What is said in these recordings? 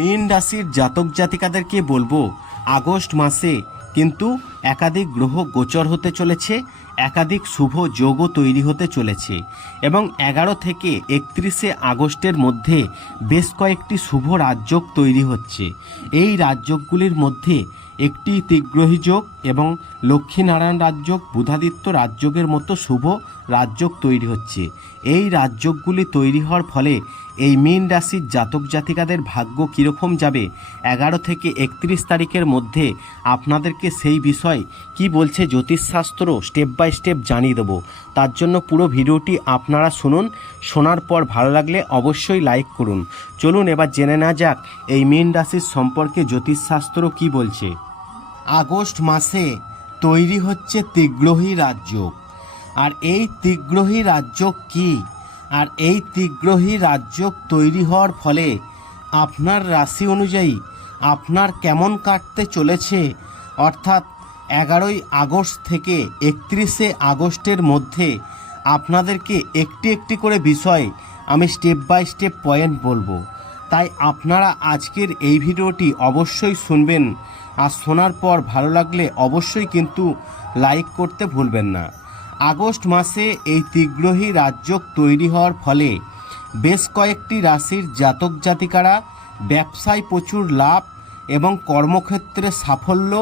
মীন রাশির জাতক জাতিকাদেরকে বলব, আগস্ট মাসে কিন্তু একাধিক গ্রহ গোচর হতে চলেছে, একাধিক শুভ যোগও তৈরি হতে চলেছে এবং এগারো থেকে একত্রিশে আগস্টের মধ্যে বেশ কয়েকটি শুভ রাজযোগ তৈরি হচ্ছে। এই রাজযোগগুলির মধ্যে একটি তিগ্রহী যোগ এবং লক্ষ্মীনারায়ণ রাজযোগ, বুধাদিত্য রাজযোগের মতো শুভ রাজযোগ তৈরি হচ্ছে। এই রাজযোগগুলি তৈরি হওয়ার ফলে এই মীন রাশির জাতক জাতিকাদের ভাগ্য কীরকম যাবে? এগারো থেকে একত্রিশ তারিখের মধ্যে আপনাদেরকে সেই বিষয় কি বলছে জ্যোতিষশাস্ত্র স্টেপ বাই স্টেপ জানিয়ে দেবো। তার জন্য পুরো ভিডিওটি আপনারা শুনুন, শোনার পর ভালো লাগলে অবশ্যই লাইক করুন। চলুন এবার জেনে না যাক এই মীন রাশির সম্পর্কে জ্যোতিষশাস্ত্র কি বলছে। আগস্ট মাসে তৈরি হচ্ছে তিগ্রহী রাজযোগ। আর এই তিগ্রহী রাজযোগ কি? আর এই তিগ্রহী রাজযোগ তৈরি হওয়ার ফলে আপনার রাশি অনুযায়ী আপনার কেমন কাটতে চলেছে? অর্থাৎ এগারোই আগস্ট থেকে একত্রিশে আগস্টের মধ্যে আপনাদেরকে একটি একটি করে বিষয় আমি স্টেপ বাই স্টেপ পয়েন্ট বলব। তাই আপনারা আজকের এই ভিডিওটি অবশ্যই শুনবেন। আর শোনার পর ভালো লাগলে অবশ্যই কিন্তু লাইক করতে ভুলবেন না। আগস্ট মাসে এই তিগ্রহী রাজযোগ তৈরি হওয়ার ফলে বেশ কয়েকটি রাশির জাতক জাতিকারা ব্যবসায় প্রচুর লাভ এবং কর্মক্ষেত্রে সাফল্য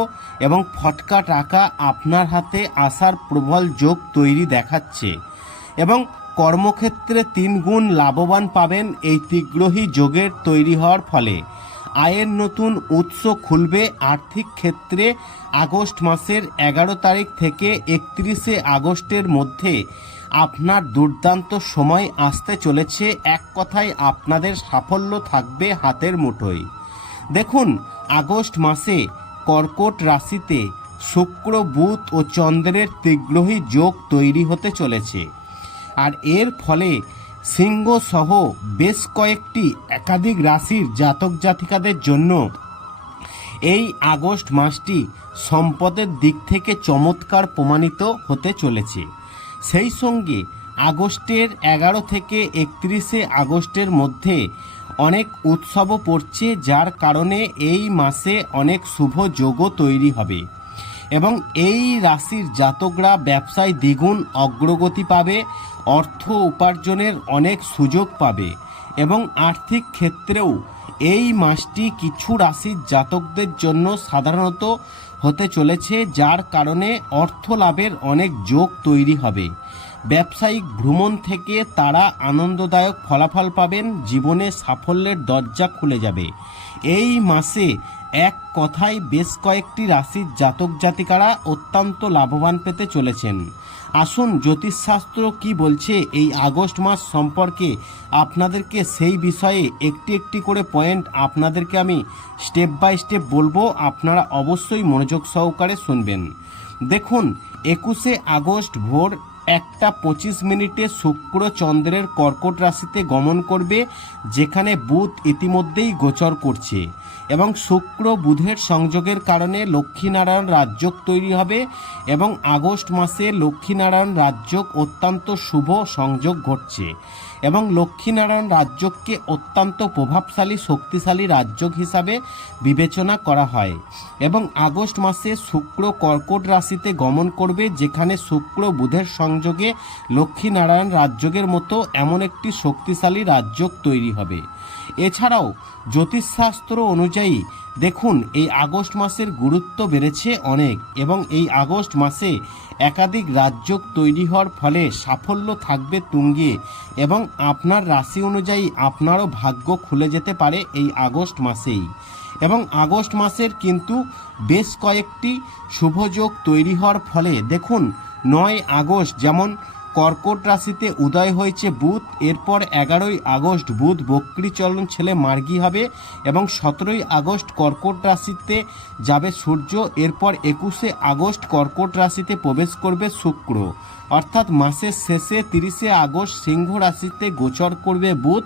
এবং ফটকা টাকা আপনার হাতে আসার প্রবল যোগ তৈরি দেখাচ্ছে এবং কর্মক্ষেত্রে তিন গুণ লাভবান পাবেন এই তিগ্রহী যোগের তৈরি হওয়ার ফলে। আয়ের নতুন উৎস খুলবে আর্থিক ক্ষেত্রে আগস্ট মাসের এগারো তারিখ থেকে একত্রিশে আগস্টের মধ্যে। আপনার দুর্দান্ত সময় আসতে চলেছে, এক কথায় আপনাদের সাফল্য থাকবে হাতের মুঠোয়। দেখুন, আগস্ট মাসে কর্কট রাশিতে শুক্র, বুধ ও চন্দ্রের তীগ্রহী যোগ তৈরি হতে চলেছে। আর এর ফলে সিংহ সহ বেশ কয়েকটি একাধিক রাশির জাতক জাতিকাদের জন্য এই আগস্ট মাসটি সম্পদের দিক থেকে চমৎকার প্রমাণিত হতে চলেছে। সেই সঙ্গে আগস্টের এগারো থেকে একত্রিশে আগস্টের মধ্যে অনেক উৎসবও পড়ছে, যার কারণে এই মাসে অনেক শুভ যোগও তৈরি হবে। এবং এই রাশির জাতকরা ব্যবসায় দ্বিগুণ অগ্রগতি পাবে, অর্থ উপার্জনের অনেক সুযোগ পাবে এবং আর্থিক ক্ষেত্রেও এই মাসটি কিছু রাশির জাতকদের জন্য সাধারণত হতে চলেছে, যার কারণে অর্থ লাভের অনেক যোগ তৈরি হবে। ব্যবসায়িক ভ্রমণ থেকে তারা আনন্দদায়ক ফলাফল পাবেন, জীবনে সাফল্যের দরজা খুলে যাবে। এই মাসে এক কথায় বেশ কয়েকটি রাশির জাতক জাতিকারা অত্যন্ত লাভবান পেতে চলেছেন। আসুন জ্যোতিষশাস্ত্র কি বলছে এই আগস্ট মাস সম্পর্কে আপনাদেরকে সেই বিষয়ে একটি একটি করে পয়েন্ট আপনাদেরকে আমি স্টেপ বাই স্টেপ বলব, আপনারা অবশ্যই মনোযোগ সহকারে শুনবেন। দেখুন, একুশে আগস্ট ভোর একটা পঁচিশ মিনিটে শুক্র চন্দ্রের কর্কট রাশিতে গমন করবে, যেখানে বুধ ইতিমধ্যেই গোচর করছে এবং শুক্র বুধের সংযোগের কারণে লক্ষ্মীনারায়ণ রাজযোগ তৈরি হবে এবং আগস্ট মাসে লক্ষ্মীনারায়ণ রাজযোগ অত্যন্ত শুভ সংযোগ ঘটছে। এবং লক্ষ্মীনারায়ণ রাজ্যকে অত্যন্ত প্রভাবশালী, শক্তিশালী রাজ্য হিসাবে বিবেচনা করা হয় এবং আগস্ট মাসে শুক্র কর্কট রাশিতে গমন করবে, যেখানে শুক্র বুধের সংযোগে লক্ষ্মীনারায়ণ রাজযোগের মতো এমন একটি শক্তিশালী রাজযোগ তৈরি হবে। এছাড়াও জ্যোতিষশাস্ত্র অনুযায়ী দেখুন, এই আগস্ট মাসের গুরুত্ব বেড়েছে অনেক এবং এই আগস্ট মাসে একাধিক রাজযোগ তৈরি হওয়ার ফলে সাফল্য থাকবে তুঙ্গে এবং আপনার রাশি অনুযায়ী আপনারও ভাগ্য খুলে যেতে পারে এই আগস্ট মাসেই। এবং আগস্ট মাসের কিন্তু বেশ কয়েকটি শুভযোগ তৈরি হওয়ার ফলে দেখুন, নয় আগস্ট যেমন কর্কট রাশিতে উদয় হয়েছে বুধ, এরপর এগারোই আগস্ট বুধ বক্রিচলন ছেলে মার্গি হবে এবং সতেরোই আগস্ট কর্কট রাশিতে যাবে সূর্য, এরপর একুশে আগস্ট কর্কট রাশিতে প্রবেশ করবে শুক্র। অর্থাৎ মাসের শেষে, তিরিশে আগস্ট সিংহ রাশিতে গোচর করবে বুধ।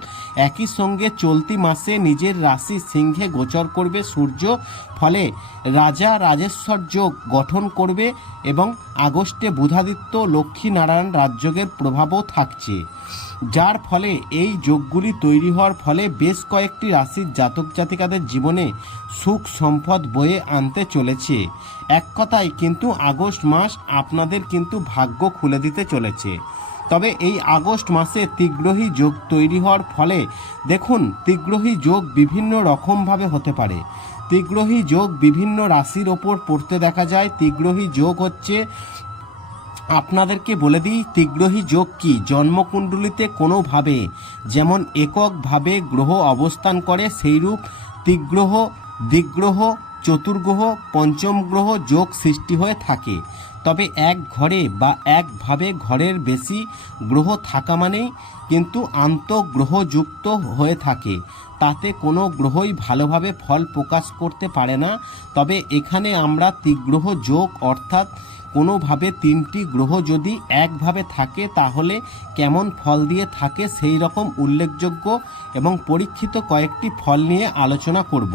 একই সঙ্গে চলতি মাসে নিজের রাশি সিংহে গোচর করবে সূর্য। ফলে রাজা রাজেশ্বর যোগ গঠন করবে এবং আগস্টে বুধাদিত্য লক্ষ্মী নারায়ণ রাজযোগের প্রভাবও থাকছে। যার ফলে এই যোগগুলি তৈরি হওয়ার ফলে বেশ কয়েকটি রাশির জাতক জাতিকাদের জীবনে সুখ সম্পদ বয়ে আনতে চলেছে। এক কথায় কিন্তু আগস্ট মাস আপনাদের কিন্তু ভাগ্য খুলে দিতে চলেছে। তবে এই আগস্ট মাসে তিগ্রহী যোগ তৈরি হওয়ার ফলে দেখুন তিগ্রহী যোগ বিভিন্ন রকমভাবে হতে পারে। তিগ্রহী যোগ বিভিন্ন রাশির ওপর পড়তে দেখা যায়। তিগ্রহী যোগ হচ্ছে, আপনাদেরকে বলে দিই তিগ্রহী যোগ কি? জন্মকুণ্ডলিতে কোনোভাবে যেমন এককভাবে গ্রহ অবস্থান করে, সেইরূপ তিগ্রহ দিগ্রহ চতুর্গ্রহ পঞ্চম গ্রহ যোগ সৃষ্টি হয়ে থাকে। তবে এক ঘরে বা একভাবে ঘরের বেশি গ্রহ থাকা মানেই কিন্তু আন্তঃগ্রহযুক্ত হয়ে থাকে। তাতে কোনো গ্রহই ভালোভাবে ফল প্রকাশ করতে পারে না। তবে এখানে আমরা তিগ্রহ যোগ অর্থাৎ কোনোভাবে তিনটি গ্রহ যদি একভাবে থাকে, তাহলে কেমন ফল দিয়ে থাকে সেই রকম উল্লেখযোগ্য এবং পরীক্ষিত কয়েকটি ফল নিয়ে আলোচনা করব।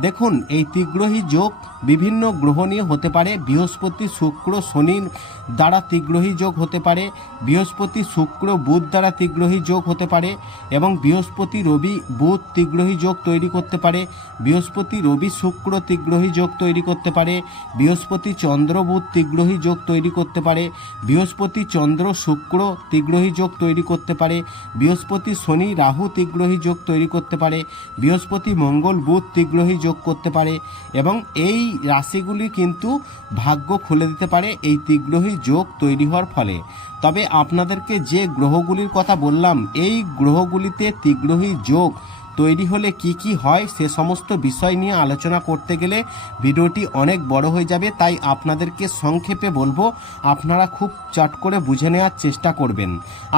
দেখুন, এই তিগ্রহী যোগ বিভিন্ন গ্রহ নিয়ে হতে পারে। বৃহস্পতি, শুক্র শনির দ্বারা তিগ্রহী যোগ হতে পারে। বৃহস্পতি, শুক্র, বুধ দ্বারা তিগ্রহী যোগ হতে পারে এবং বৃহস্পতি, রবি, বুধ তিগ্রহী যোগ তৈরি করতে পারে। বৃহস্পতি, রবি, শুক্র তিগ্রহী যোগ তৈরি করতে পারে। বৃহস্পতি, চন্দ্র, বুধ তিগ্রহী যোগ তৈরি করতে পারে। বৃহস্পতি, চন্দ্র, শুক্র তিগ্রহী যোগ তৈরি করতে পারে। বৃহস্পতি, শনি, রাহু তিগ্রহী যোগ তৈরি করতে পারে। বৃহস্পতি, মঙ্গল, বুধ তিগ্রহী যোগ করতে পারে এবং এই রাশিগুলি কিন্তু ভাগ্য খুলে দিতে পারে এই তিগ্রহী যোগ তৈরি হওয়ার ফলে। তবে আপনাদেরকে যে গ্রহগুলির কথা বললাম, এই গ্রহগুলিতে তিগ্রহী যোগ তৈরি হলে কি কি হয় সে সমস্ত বিষয় নিয়ে আলোচনা করতে গেলে ভিডিওটি অনেক বড় হয়ে যাবে, তাই আপনাদেরকে সংক্ষেপে বলব, আপনারা খুব চট করে বুঝে নেওয়ার চেষ্টা করবেন।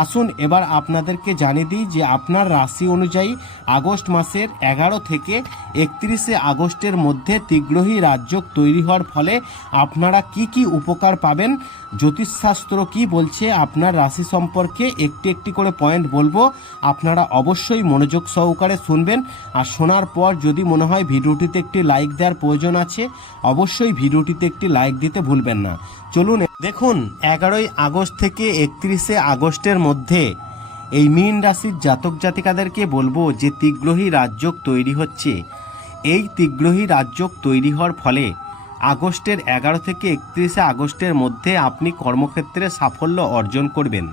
আসুন এবার আপনাদেরকে জানিয়ে দিই যে আপনার রাশি অনুযায়ী আগস্ট মাসের এগারো থেকে একত্রিশে আগস্টের মধ্যে তিগ্রহী রাজ্য তৈরি হওয়ার ফলে আপনারা কি কি উপকার পাবেন জ্যোতিষশাস্ত্র কি বলছে? আপনার রাশি সম্পর্কে একটি একটি করে পয়েন্ট বলব। আপনারা অবশ্যই মনোযোগ সহকারে শুনবেন। আর শোনার পর যদি মনে হয় ভিডিওটিতে একটি লাইক দেওয়ার প্রয়োজন আছে, অবশ্যই ভিডিওটিতে একটি লাইক দিতে ভুলবেন না। চলুন, দেখুন, এগারোই আগস্ট থেকে একত্রিশে আগস্টের মধ্যে এই মীন রাশির জাতক জাতিকাদেরকে বলব যে তিগ্রহী রাজযোগ তৈরি হচ্ছে। এই তিগ্রহী রাজযোগ তৈরি হওয়ার ফলে আগস্টের এগারো থেকে একত্রিশে আগস্টের মধ্যে আপনি কর্মক্ষেত্রে সাফল্য অর্জন করবেন।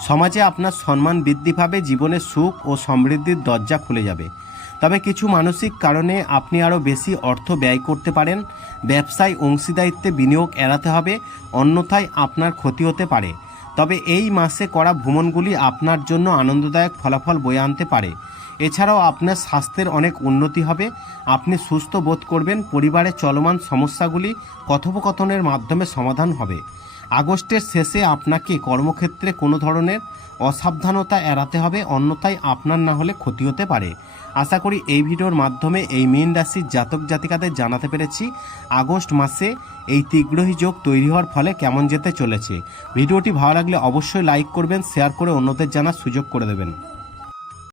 সমাজে আপনার সম্মান বৃদ্ধি পাবে, জীবনে সুখ ও সমৃদ্ধির দরজা খুলে যাবে। তবে কিছু মানসিক কারণে আপনি আরও বেশি অর্থ ব্যয় করতে পারেন। ব্যবসায় অংশীদারিত্বে বিনিয়োগ এড়াতে হবে, অন্যথায় আপনার ক্ষতি হতে পারে। তবে এই মাসে করা ভ্রমণগুলি আপনার জন্য আনন্দদায়ক ফলাফল বয়ে আনতে পারে। এছাড়াও আপনার স্বাস্থ্যের অনেক উন্নতি হবে। আপনি সুস্থ বোধ করবেন পরিবারের চলমান সমস্যাগুলি কথোপকথনের মাধ্যমে সমাধান হবে। আগস্টের শেষে আপনাকে কর্মক্ষেত্রে কোনো ধরনের অসাবধানতা এড়াতে হবে, অন্যথায় আপনার না হলে ক্ষতি হতে পারে। আশা করি এই ভিডিওর মাধ্যমে এই মীন রাশির জাতক জাতিকাদের জানাতে পেরেছি, আগস্ট মাসে এই তিগ্রহী যোগ তৈরি হওয়ার ফলে কেমন যেতে চলেছে। ভিডিওটি ভালো লাগলে অবশ্যই লাইক করবেন, শেয়ার করে অন্যদের জানার সুযোগ করে দেবেন।